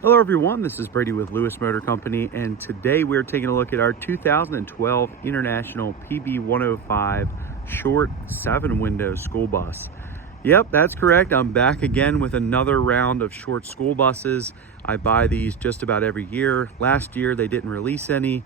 Hello everyone, this is Brady with Lewis Motor Company, and today we're taking a look at our 2012 International PB105 short 7-window school bus. Yep, that's correct. I'm back again with another round of short school buses. I buy these just about every year. Last year they didn't release any.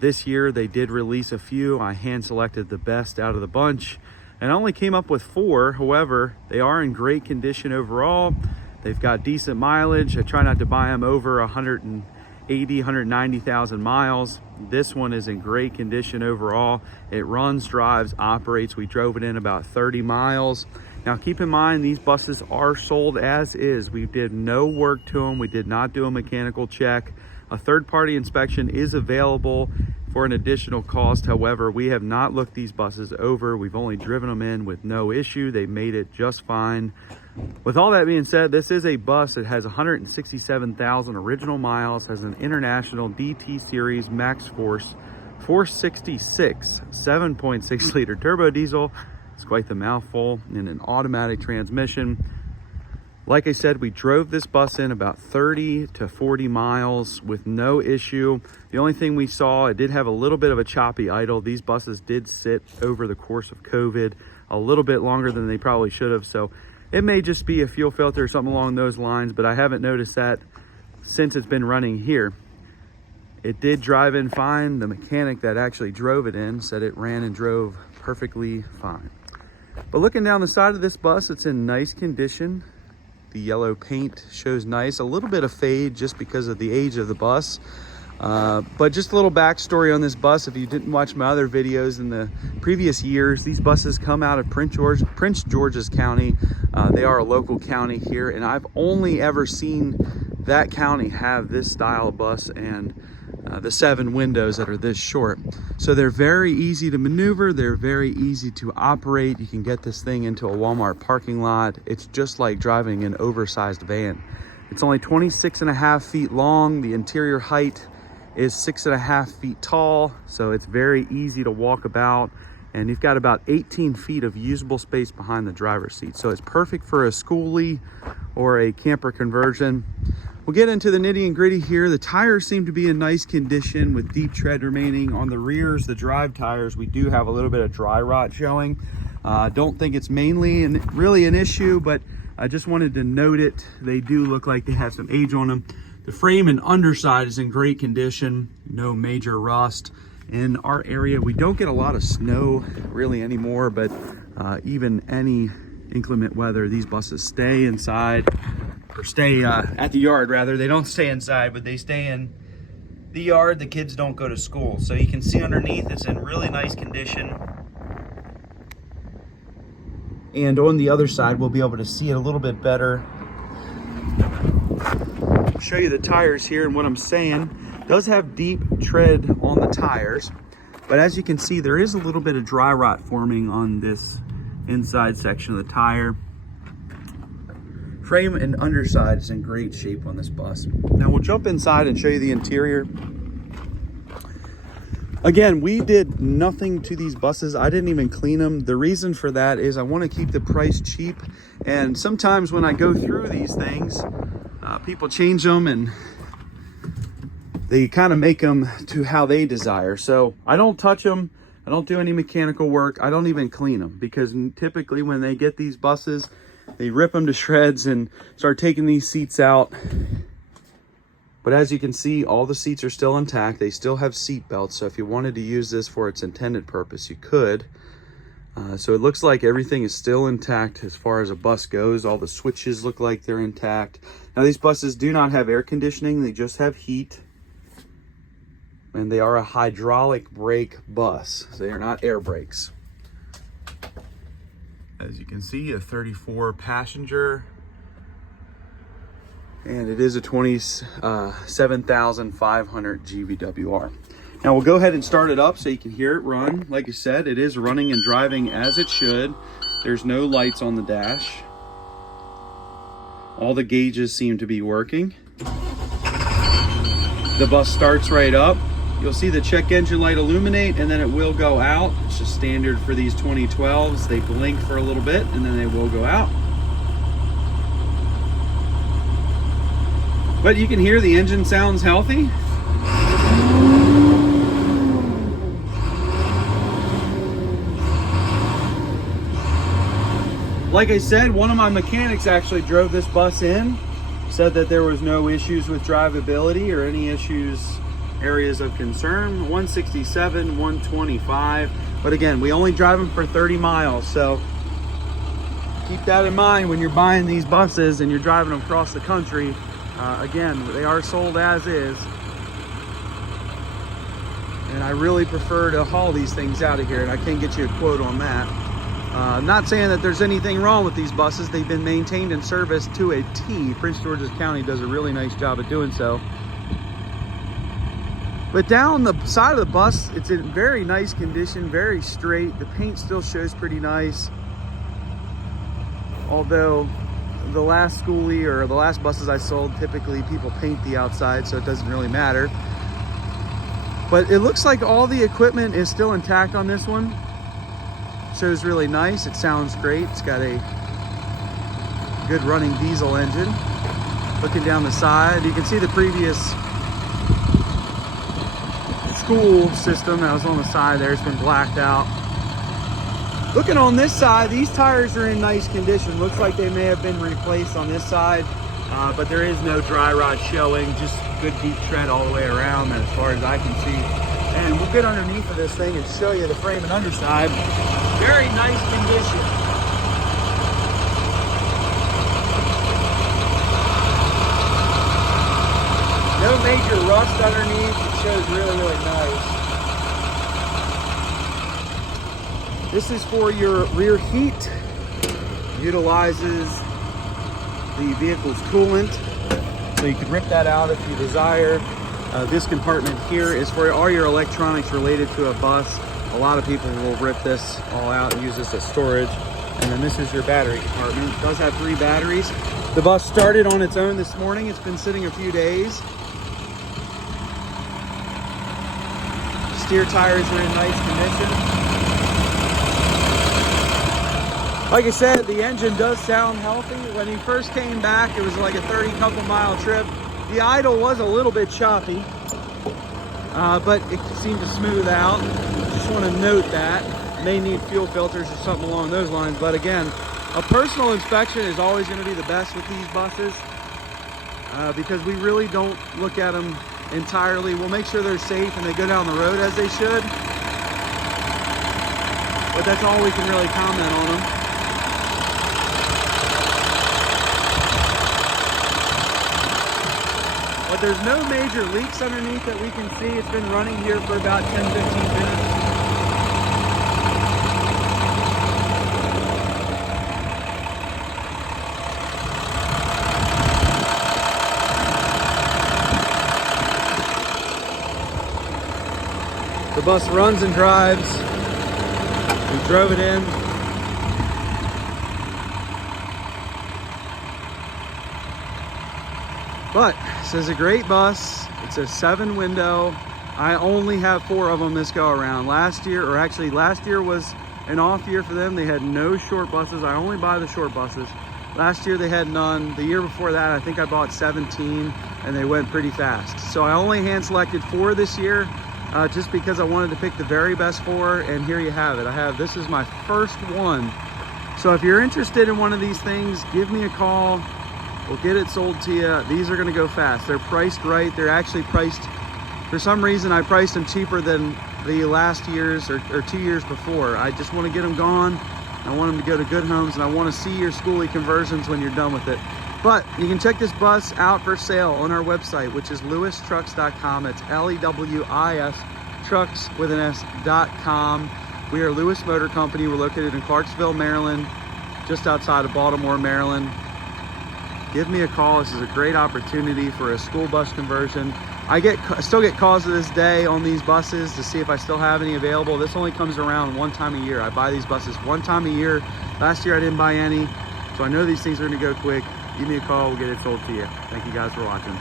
This year they did release a few. I hand selected the best out of the bunch and I only came up with 4. However, they are in great condition overall. They've got decent mileage. I try not to buy them over 180, 190,000 miles. This one is in great condition overall. It runs, drives, operates. We drove it in about 30 miles. Now keep in mind, these buses are sold as is. We did no work to them. We did not do a mechanical check. A third-party inspection is available for an additional cost. However, we have not looked these buses over. We've only driven them in with no issue. They made it just fine. With all that being said, this is a bus that has 167,000 original miles, has an International DT Series Max Force 466 7.6 liter turbo diesel. It's quite the mouthful, and an automatic transmission. Like I said, we drove this bus in about 30 to 40 miles with no issue. The only thing we saw, it did have a little bit of a choppy idle. These buses did sit over the course of COVID a little bit longer than they probably should have. So it may just be a fuel filter or something along those lines, but I haven't noticed that since it's been running here. It did drive in fine. The mechanic that actually drove it in said it ran and drove perfectly fine. But looking down the side of this bus, it's in nice condition. The yellow paint shows nice, a little bit of fade just because of the age of the bus. But just a little backstory on this bus. If you didn't watch my other videos in the previous years, these buses come out of Prince George's County. They are a local county here, and I've only ever seen that county have this style of bus and the 7 windows that are this short. So they're very easy to maneuver. They're very easy to operate. You can get this thing into a Walmart parking lot. It's just like driving an oversized van. It's only 26.5 feet long. The interior height is 6.5 feet tall, so it's very easy to walk about, and you've got about 18 feet of usable space behind the driver's seat. So it's perfect for a Skoolie or a camper conversion. We'll get into the nitty and gritty here. The tires seem to be in nice condition with deep tread remaining. On the rears, the drive tires, we do have a little bit of dry rot showing. Don't think it's mainly really an issue, but I just wanted to note it. They do look like they have some age on them. The frame and underside is in great condition, no major rust. In our area, we don't get a lot of snow really anymore, but even any inclement weather, these buses stay inside, or stay at the yard rather. They don't stay inside, but they stay in the yard. The kids don't go to school. So you can see underneath, it's in really nice condition. And on the other side, we'll be able to see it a little bit better. I'll show you the tires here, and what I'm saying does have deep tread on the tires, but as you can see, there is a little bit of dry rot forming on this inside section of the tire. Frame and underside is in great shape on this bus. Now we'll jump inside and show you the interior. Again, we did nothing to these buses. I didn't even clean them. The reason for that is I want to keep the price cheap, and sometimes when I go through these things, people change them and they kind of make them to how they desire. So I don't touch them. I don't do any mechanical work. I don't even clean them, because typically when they get these buses, they rip them to shreds and start taking these seats out. But as you can see, all the seats are still intact. They still have seat belts. So if you wanted to use this for its intended purpose, you could. So it looks like everything is still intact as far as a bus goes. All the switches look like they're intact. Now these buses do not have air conditioning. They just have heat. And they are a hydraulic brake bus. So they are not air brakes. As you can see, a 34 passenger, and it is a 27,500 GVWR. Now we'll go ahead and start it up so you can hear it run. Like I said, it is running and driving as it should. There's no lights on the dash. All the gauges seem to be working. The bus starts right up. You'll see the check engine light illuminate, and then it will go out. It's just standard for these 2012s. They blink for a little bit and then they will go out. But you can hear the engine sounds healthy. Like I said, one of my mechanics actually drove this bus in, said that there was no issues with drivability or any areas of concern. 167, 125. But again, we only drive them for 30 miles. So keep that in mind when you're buying these buses and you're driving them across the country. Again, they are sold as is. And I really prefer to haul these things out of here, and I can't get you a quote on that. Not saying that there's anything wrong with these buses. They've been maintained and serviced to a T. Prince George's County does a really nice job of doing so. But down the side of the bus, it's in very nice condition, very straight. The paint still shows pretty nice. Although the last Skoolie or the last buses I sold, typically people paint the outside, so it doesn't really matter. But it looks like all the equipment is still intact on this one. Shows really nice. It sounds great. It's got a good running diesel engine. Looking down the side, you can see the previous school system that was on the side there. It's been blacked out. Looking on this side, these tires are in nice condition. Looks like they may have been replaced on this side, but there is no dry rot showing. Just good deep tread all the way around as far as I can see. And we'll get underneath of this thing and show you the frame and underside. Very nice condition. No major rust underneath. It shows really, really nice. This is for your rear heat. Utilizes the vehicle's coolant. So you can rip that out if you desire. This compartment here is for all your electronics related to a bus. A lot of people will rip this all out and use this as storage. And then this is your battery compartment. It does have 3 batteries. The bus started on its own this morning. It's been sitting a few days. Steer tires are in nice condition. Like I said, the engine does sound healthy. When he first came back, it was like a 30-couple-mile trip. The idle was a little bit choppy, but it seemed to smooth out. Just want to note that. May need fuel filters or something along those lines. But again, a personal inspection is always going to be the best with these buses because we really don't look at them entirely. We'll make sure they're safe and they go down the road as they should. But that's all we can really comment on them. But there's no major leaks underneath that we can see. It's been running here for about 10-15 minutes. The bus runs and drives. We drove it in. But this is a great bus. It's a 7-window. I only have 4 of them this go around. Last year was an off year for them. They had no short buses. I only buy the short buses. Last year they had none. The year before that, I think I bought 17 and they went pretty fast. So I only hand selected 4 this year just because I wanted to pick the very best 4, and here you have it. This is my first one. So if you're interested in one of these things, give me a call. We'll get it sold to you. These are gonna go fast. They're priced right. They're actually priced, for some reason I priced them cheaper than the last year's or 2 years before. I just wanna get them gone. I want them to go to good homes, and I wanna see your Skoolie conversions when you're done with it. But you can check this bus out for sale on our website, which is lewistrucks.com. It's L-E-W-I-S, trucks with an S.com. We are Lewis Motor Company. We're located in Clarksville, Maryland, just outside of Baltimore, Maryland. Give me a call. This is a great opportunity for a school bus conversion. I still get calls to this day on these buses to see if I still have any available. This only comes around 1 time a year. I buy these buses 1 time a year. Last year I didn't buy any, so I know these things are gonna go quick. Give me a call, we'll get it sold to you. Thank you guys for watching.